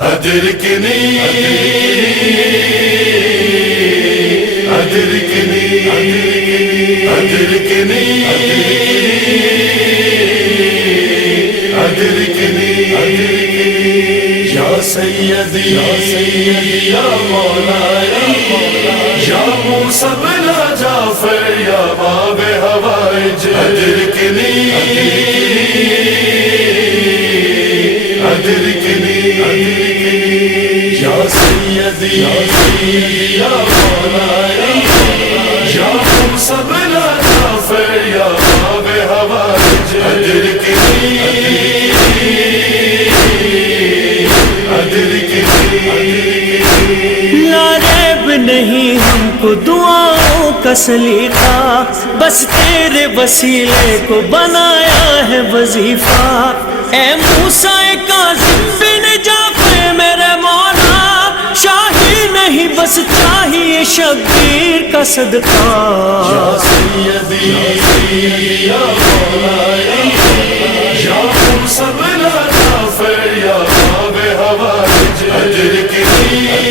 أدركني أدركني أدركني أدركني يا سيدي يا مولاي يا موسى بن جعفر يا باب هوائج أدركني أدركني يا سيدي يا مولاي يا موسى بن جعفر يا باب هوائج أدركني لا ریب نہیں ہم کو دعاؤں کا سلیقہ، بس تیرے وسیلے کو بنایا ہے وظیفہ۔ اے موسیٰ کاظم بن جعفر میرے مولا، شاہی نہیں بس چاہیے شبیر کا صدقہ۔ یا سیدی یا مولاي یا موسى بن جعفر یا باب هوائج أدركني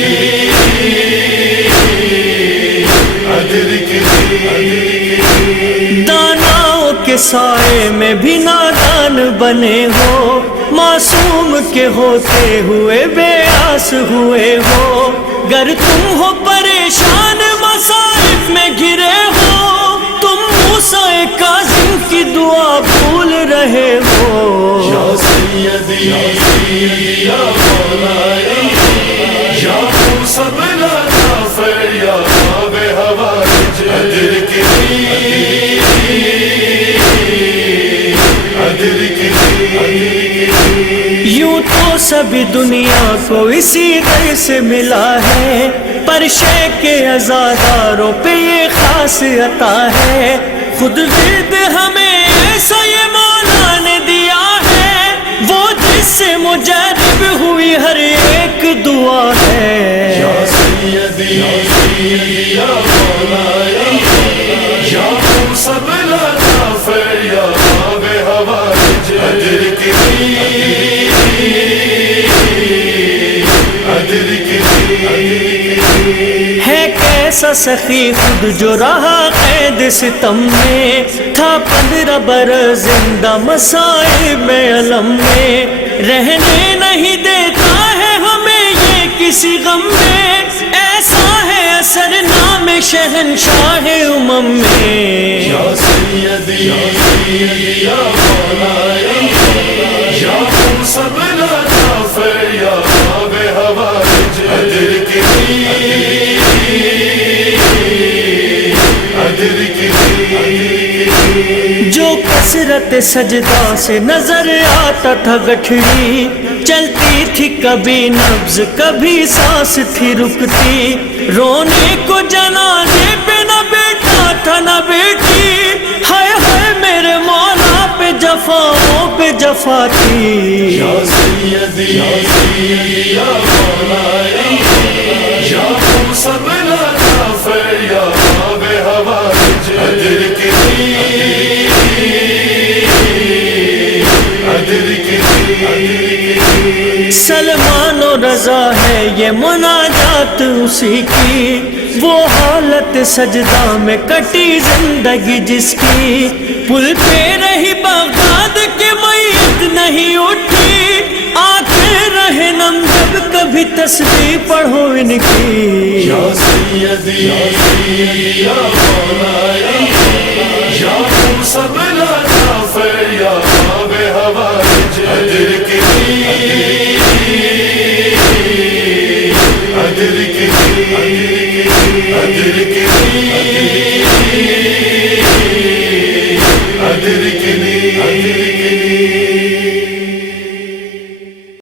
داناؤں کے سائے میں بھی نادان بنے ہو، معصوم کے ہوتے ہوئے بے آس ہوئے ہو، گر تم ہو پریشان مصائب میں گرے ہو، تم موسیٰ کاظم کی دعا بھول رہے ہو۔ یا سیدی یا مولاي یا موسى بن جعفر یا باب هوائج أدركني یوں تو سبھی دنیا کو اسی در سے ملا ہے، پر شیخ کے عزاداروں پہ یہ خاص عطا ہے، خود ورد ہمیں ایسا یہ مولا نے دیا ہے، وہ جس سے مجرب ہوئی ہر ایک دعا ہے۔ یا سیدی یا مولاي یا موسى بن جعفر یا باب هوائج أدركني ہے کیسا سخی خود جو رہا قید ستم میں، تھا 15 برس زندہ مصائب میں علم میں، رہنے نہیں دیتا ہے ہمیں یہ کسی غم میں، ایسا ہے اثر نام شہنشاہ امم میں۔ یا سیدی یا مولاي یا موسى بن جعفر یا باب هوائج أدركني جو کثرت سجدہ سے نظر آتا تھا گٹھڑی، چلتی تھی کبھی نبض کبھی سانس تھی رکتی، رونے کو جنازے پہ نہ بیٹا تھا نہ بیٹی، ہائے ہائے میرے مولا پہ جفاؤں پہ جفا تھی۔ یا سیدی یا مولاي یا موسى بن جعفر یا باب هوائج أدركني سلمان و رضا ہے یہ مناجات اسی کی، وہ حالت سجدہ میں کٹی زندگی جس کی، پل پہ رہی بغداد کے میت نہیں اٹھی، آنکھیں رہے نم جب کبھی تسبیح پڑھو ان کی۔ یا سیدی یا مولاي یا موسى بن جعفر یا باب هوائج أدركني أدركني